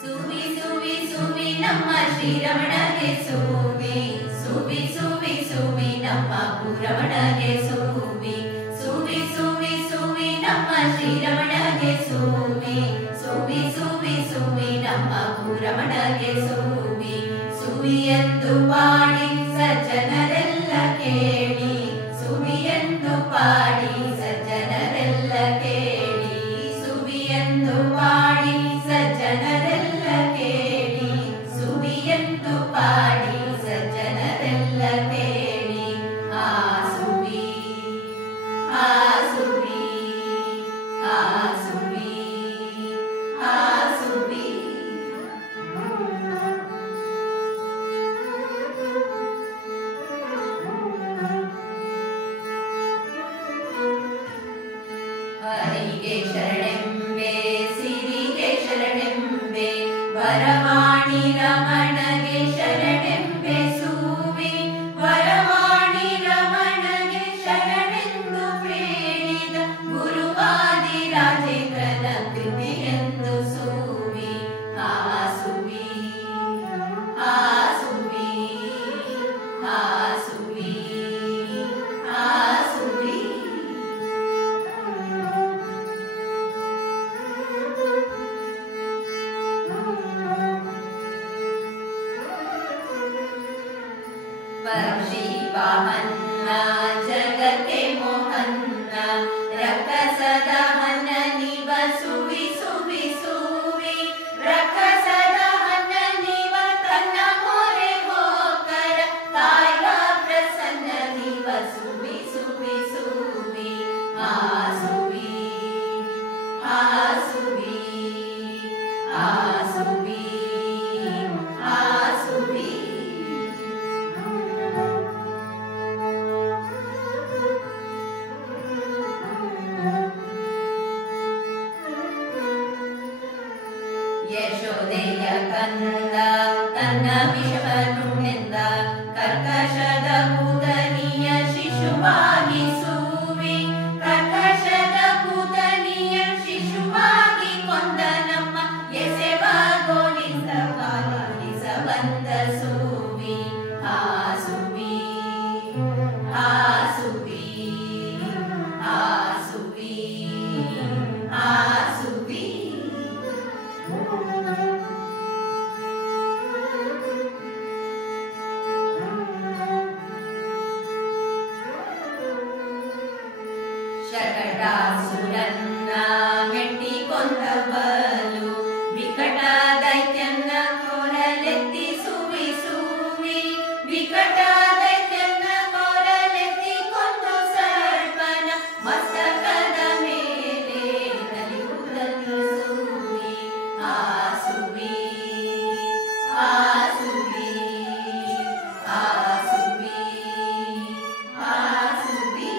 ಸುವಿ ಸುವಿ ಸುವಿ ನಮ್ಮ ಶ್ರೀರಮಣಗೆ ಸುವಿ ಸುವಿ ಸುವಿ ಸುವಿ ನಮ್ಮ ಪುರಮಣಗೆ ಸುವಿ ಸುವಿ ಸುವಿ ಸುವಿ ನಮ್ಮ ಶ್ರೀರಮಣಗೆ ಸುವಿ ಸುವಿ ಸುವಿ ಸುವಿ ನಮ್ಮ ಪುರಮಣಗೆ ಸುವಿ ಸುವಿ ಎಂದು ಪಾಡಿ ಸಜ್ಜನರೆಲ್ಲ ಕೇಳಿ ಸುವಿ ಎಂದು ಪಾಡಿ ಸಜ್ಜನರೆಲ್ಲ ಕೇಳಿ ಸುವಿ ಎಂದು ಪಾಡಿ ಸಜ್ಜನರೆಲ್ಲ ಕೇಳಿ ಸುವಿ ಎಂದು ಪಾಡಿ ಸಜ್ಜನರೆಲ್ಲ ಕೇಳಿ ಆ ಸುವಿ ಆ ಸುವಿ ಆ ಸುವಿ ಆ ಸುವಿ ಹರಿಗೆ ಶರಣೆಂಬೆ ಸಿರಿಗೆ ಶರಣೆಂಬೆ ವರವಾಣಿ ರಮಣಗೆ ಶರಣೆಂಬೆ ಸುವಿ ವರವಾಣಿ ರಮಣಗೆ ಶರಣೆಂದು ಹೇಳಿದ ಗುರುವಾದಿ ರಾಜೇಂದ್ರನ ಕೃಪೆಯೆಂದು ಸುವಿ ಆ ಸುವಿ ಆ ಸುವಿ ಆ ಸುವಿ ಆ ಸುವಿ ಪಕ್ಷಿ ವಾಹನ ಜಗಕ್ಕೆ ಮೋಹನ್ನ ರಕ್ಕಸದ ಹನ ನಿವ ಸುವಿ ಸುವಿ ಸುವಿ ರಕ್ಕಸದ ಹನ ನಿವ ತನ್ನ ಮೊರೆ ಹೋಕರ ತಾಯ್ಗ ಪ್ರಸನ್ನ ನಿವ ಸುವಿ ಸುವಿ ಸುವಿ ಆ ಸುವಿ ಆ ಸುವಿ ಆ ಸುವಿ ಆ ಸುವಿ ಯಶೋದೆಯ ಕಂದ ತನ್ನ ವಿಷವನುಂಡೆಂದ ಕರ್ಕಶದ ಕೂದಲಿಯ ಶಿಶುವಾಗಿ ಸುವಿ ಕರ್ಕಶದ ಕೂದಲಿಯ ಶಿಶುವಾಗಿ ಕೊಂದ ನಮ್ಮ ಎಸೆವಾಗೋಲಿಸ ಪಾಲಿಸ ಬಂದ ಸುವಿ ಆ ಸುವಿ ಆ ಸುವಿ ಆ ಸುವಿ ಆ ಸುವಿ ಶಕಟಾಸುರನ್ನ ಮೆಟ್ಟಿ ಕೊಂದ ಬಲು ವಿಕಟ ದೈತ್ಯನ್ನ ಕೋರಲೆತ್ತಿ ಸುವಿ ಸುವಿ ವಿಕಟ ದೈತ್ಯನ್ನ ಕೋರಲೆತ್ತಿ ಕೊಂದು ಸರ್ಪನ ಮಸ್ತಕದ ಮೇಲೆ ನಲಿಯುವುದನ್ನು ಸುವಿ ಆ ಸುವಿ ಆ ಸುವಿ ಆ ಸುವಿ ಆ ಸುವಿ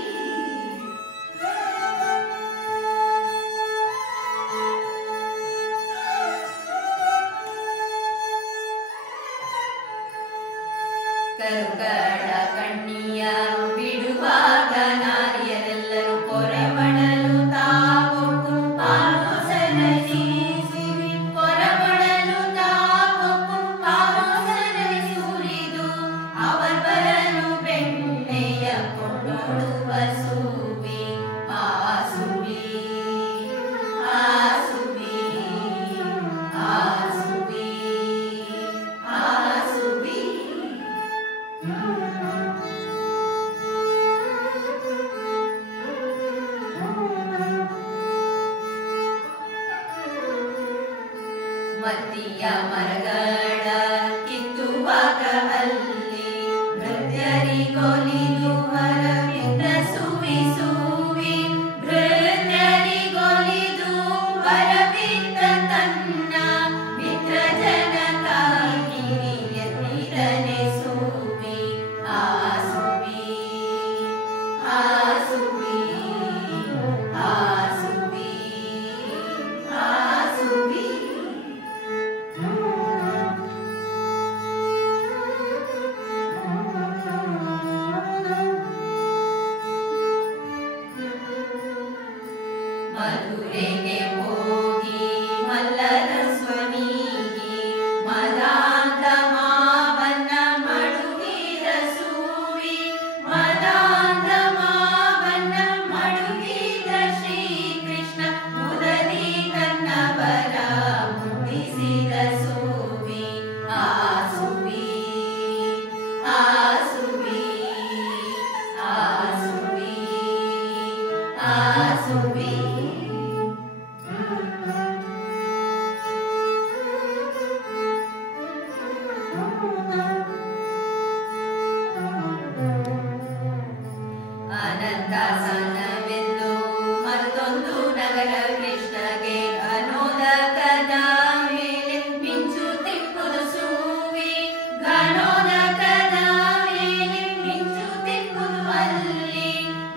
ಕರುಕಡ ಕಣ್ಣಿಯ ಬಿಡುವಾಗ ನಾರಿಯರೆಲ್ಲರೂ ಕೊರವಣಲು ತಾಪೊಕ್ಕು ಪಾಲು ಸನಸಿ ಕೊರವಣಲು ತಾಪೊಕ್ಕು ಪಾಲು ಸನಸಿ ಸುರಿದು ಅವರನ್ನು ಬೆಣ್ಣೆಯ ಕೊಂಡೊಡುವ ಸುವಿ ಆ ಸುವಿ ಆ ಸುವಿ ಆ ಸುವಿ ಆ ಸುವಿ ಮತ್ತಿಯ ಮರಗಳ ಕಿತ್ತುವಾಗ ಅಲ್ಲಿ ನೃತ್ಯರಿಗೊಲಿದು ವರವಿಂದ ಸುವಿ ಸುವಿ ನೃತ್ಯರಿಗೊಲಿದು ವರವಿಂದ ತನ್ನ ಮಿತ್ರ ಜನಕಾಗಿ ಎತ್ತಿರನೆ ಸುವಿ ಆ ಸುವಿ ಆ ಸುವಿ ಆ ಸುವಿ ಆ ಸುವಿ ವರ ಕೃಷ್ಣಗೆ ಘನೋದಕದ ಮೇಲೆ ಮಿಂಚು ತಿಪ್ಪುದು ಸೂವಿ ಘನೋದಕದ ಮೇಲೆ ಮಿಂಚು ತಿಪ್ಪುದು ಅಲ್ಲಿ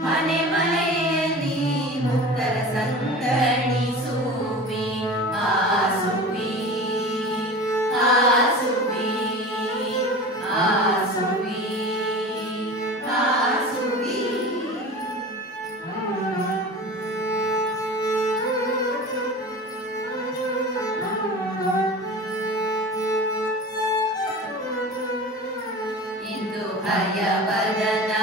ಮನೆ ಮನೆಯಲ್ಲಿ ಮುಕ್ತರ ಸಂದಣಿ ಸೂವಿ ಆಸುವಿ ಆಸುವಿ ಆಸುವಿ ಆಸುವಿ ಇಂದು ಹಯವದನ